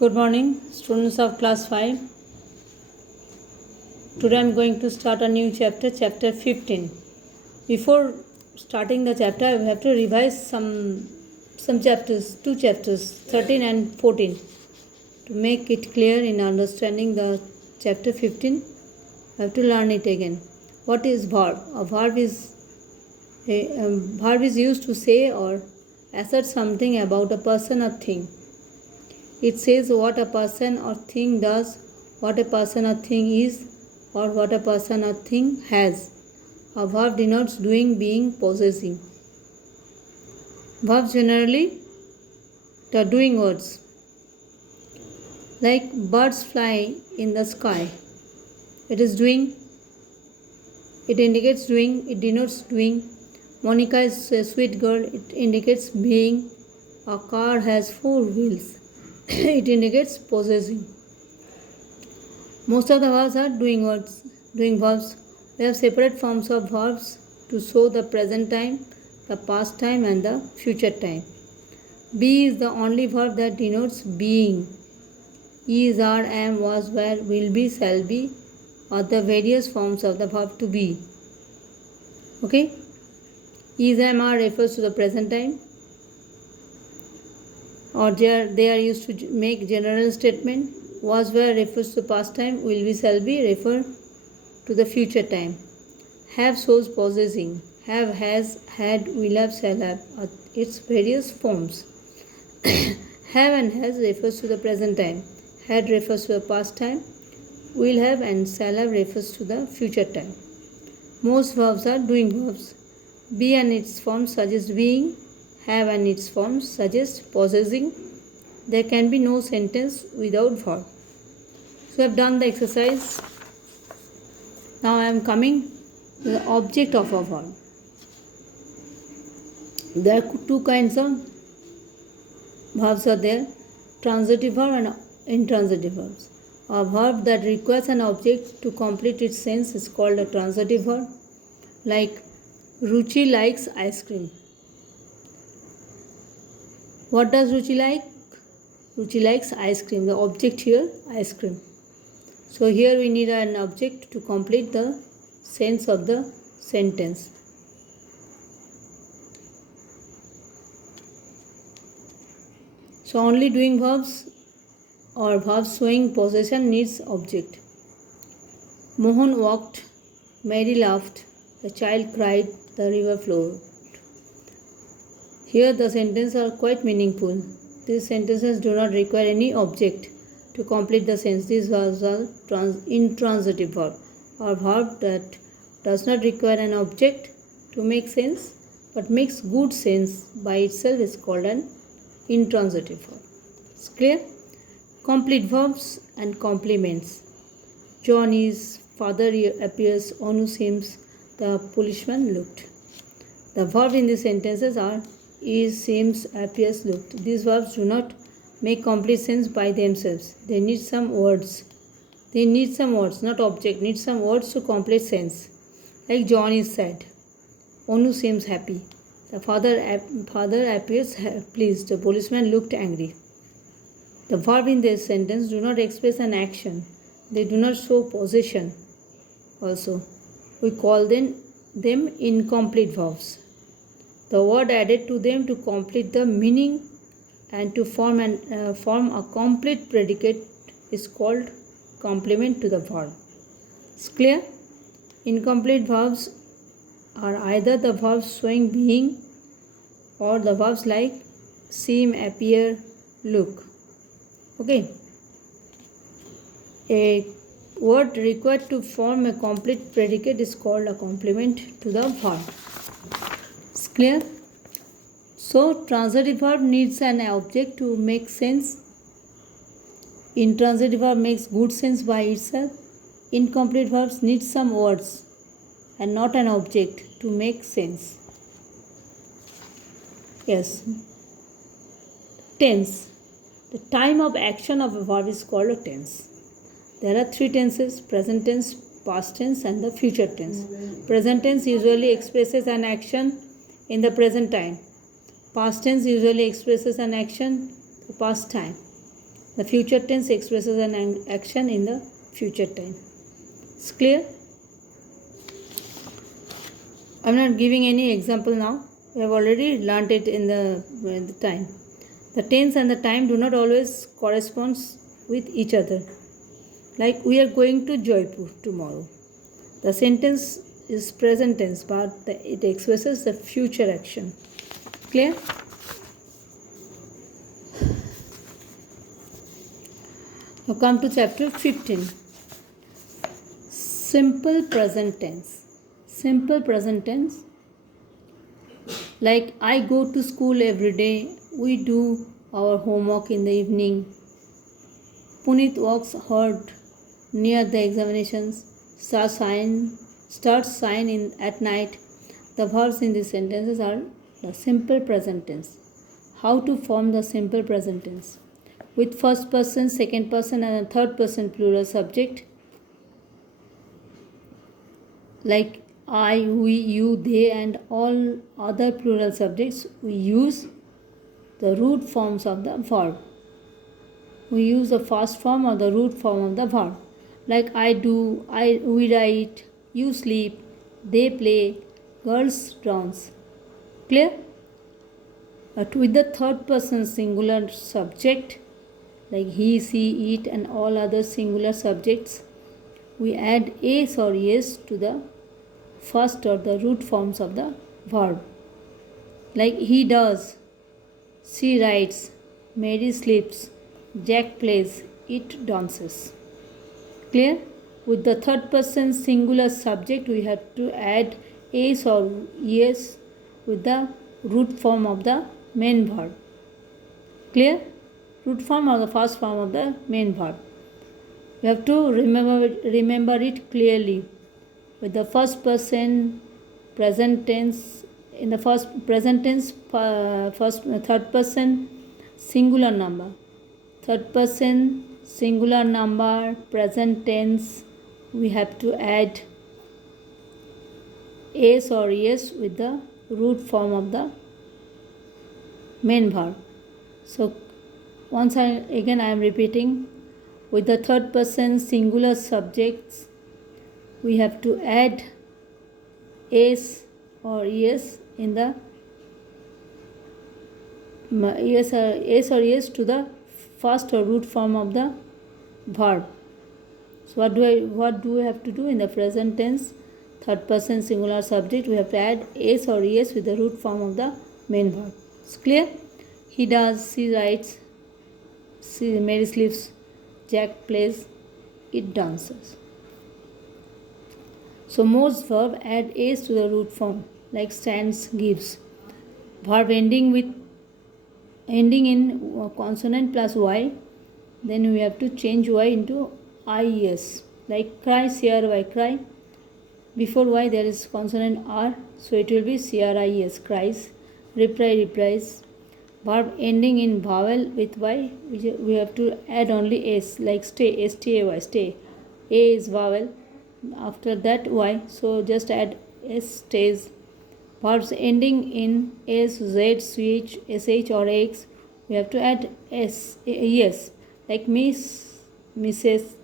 Good morning, students of class 5. Today I am going to start a new chapter, chapter 15. Before starting the chapter, we have to revise some chapters, two chapters, 13 and 14. To make it clear in understanding the chapter 15, we have to learn it again. What is verb? A verb is used to say or assert something about a person or thing. It says what a person or thing does, what a person or thing is, or what a person or thing has. A verb denotes doing, being, possessing. Verbs generally the doing words. Like birds fly in the sky. It is doing. It indicates doing. It denotes doing. Monica is a sweet girl. It indicates being. A car has four wheels. It indicates possessing. Most of the verbs are doing words, doing verbs. We have separate forms of verbs to show the present time, the past time and the future time. Be is the only verb that denotes being. Is, are, am, was, were, will be, shall be are the various forms of the verb to be. Okay? Is, am, are refers to the present time, or they are used to make general statement. Was, were refers to past time. Will be, shall be refer to the future time. Have shows possessing. Have, has, had, will have, shall have are its various forms. Have and has refers to the present time. Had refers to the past time. Will have and shall have refers to the future time. Most verbs are doing verbs. Be and its forms suggest being. Have and its forms suggest possessing. There can be no sentence without verb. So I have done the exercise. Now I am coming to the object of a verb. There are two kinds of verbs are there. Transitive verb and intransitive verbs. A verb that requires an object to complete its sense is called a transitive verb. Like Ruchi likes ice cream. What does Ruchi like? Ruchi likes ice cream. The object here, ice cream. So here we need an object to complete the sense of the sentence. So only doing verbs or verbs showing possession needs object. Mohan walked, Mary laughed, the child cried, the river flowed. Here the sentences are quite meaningful. These sentences do not require any object to complete the sense. These verbs are intransitive verb, or verb that does not require an object to make sense but makes good sense by itself is called an intransitive verb. It's clear? Complete verbs and complements. Johnny's father appears, Onu seems, the policeman looked. The verbs in these sentences are is, seems, appears, looked. These verbs do not make complete sense by themselves. They need some words. They need some words, not object. Need some words to complete sense. Like John is sad. Onu seems happy. The father appears pleased. The policeman looked angry. The verb in this sentence do not express an action. They do not show possession. Also, we call them incomplete verbs. The word added to them to complete the meaning and to form a complete predicate is called complement to the verb. It's clear? Incomplete verbs are either the verbs showing being or the verbs like seem, appear, look. Okay. A word required to form a complete predicate is called a complement to the verb. It's clear? So, transitive verb needs an object to make sense. Intransitive verb makes good sense by itself. Incomplete verbs need some words and not an object to make sense. Yes. Tense. The time of action of a verb is called a tense. There are three tenses: present tense, past tense and the future tense. Present tense usually expresses an action in the present time. Past tense usually expresses an action, the past time. The future tense expresses an action in the future time. It's clear? I'm not giving any example now. We have already learnt it in the time. The tense and the time do not always correspond with each other. Like we are going to Jaipur tomorrow. The sentence is present tense, but it expresses the future action. Clear? Now come to chapter 15. Simple present tense. Simple present tense. Like I go to school every day. We do our homework in the evening. Punit works hard near the examinations. Starts sign in at night. The verbs in these sentences are the simple present tense. How to form the simple present tense? With first person, second person and a third person plural subject. Like I, we, you, they and all other plural subjects, we use the root forms of the verb. We use the first form or the root form of the verb. Like I do, we write, you sleep, they play, girls dance. Clear? But with the third person singular subject, like he, she, it and all other singular subjects, we add s or es to the first or the root forms of the verb. Like he does, she writes, Mary sleeps, Jack plays, it dances. Clear? With the third person singular subject, we have to add s or es with the root form of the main verb. Clear? Root form or the first form of the main verb. You have to remember it clearly. With the first person present tense, in the first present tense, third person singular number. Third person singular number present tense, we have to add s or es with the root form of the main verb. So again I am repeating, with the third person singular subjects, we have to add s or es in the s or es to the first or root form of the verb. So what do we have to do in the present tense? Third person singular subject, we have to add s or es with the root form of the main verb. It's clear? He does, she writes, Mary sleeps, Jack plays, it dances. So most verb add s to the root form, like stands, gives. Verb ending in consonant plus y, then we have to change y into ies. Like cry, cry, cry. Before y there is consonant r, so it will be cris, cries. Reply, replies. Verb ending in vowel with y, we have to add only s, like stay, stay, stay. A is vowel, after that y, so just add s, stays. Verbs ending in s, z, ch, sh or x, we have to add s, es, like miss, misses,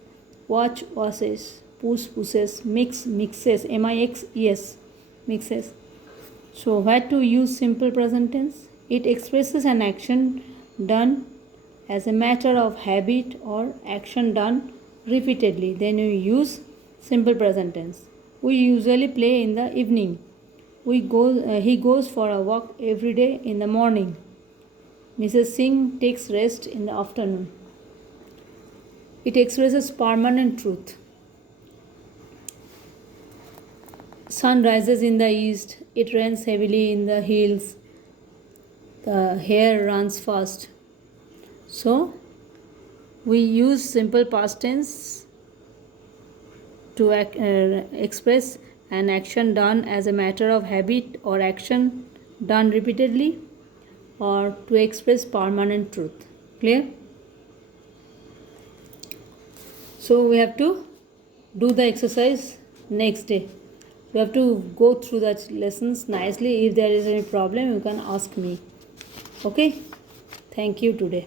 watch, washes, push, pushes, mix, mixes, mix, yes, mixes. So where to use simple present tense? It expresses an action done as a matter of habit or action done repeatedly. Then we use simple present tense. We usually play in the evening. He goes for a walk every day in the morning. Mrs. Singh takes rest in the afternoon. It expresses permanent truth. Sun rises in the east. It rains heavily in the hills. The hare runs fast. So we use simple past tense to express an action done as a matter of habit or action done repeatedly, or to express permanent truth. Clear? So we have to do the exercise next day. You have to go through that lessons nicely. If there is any problem, you can ask me. Okay? Thank you today.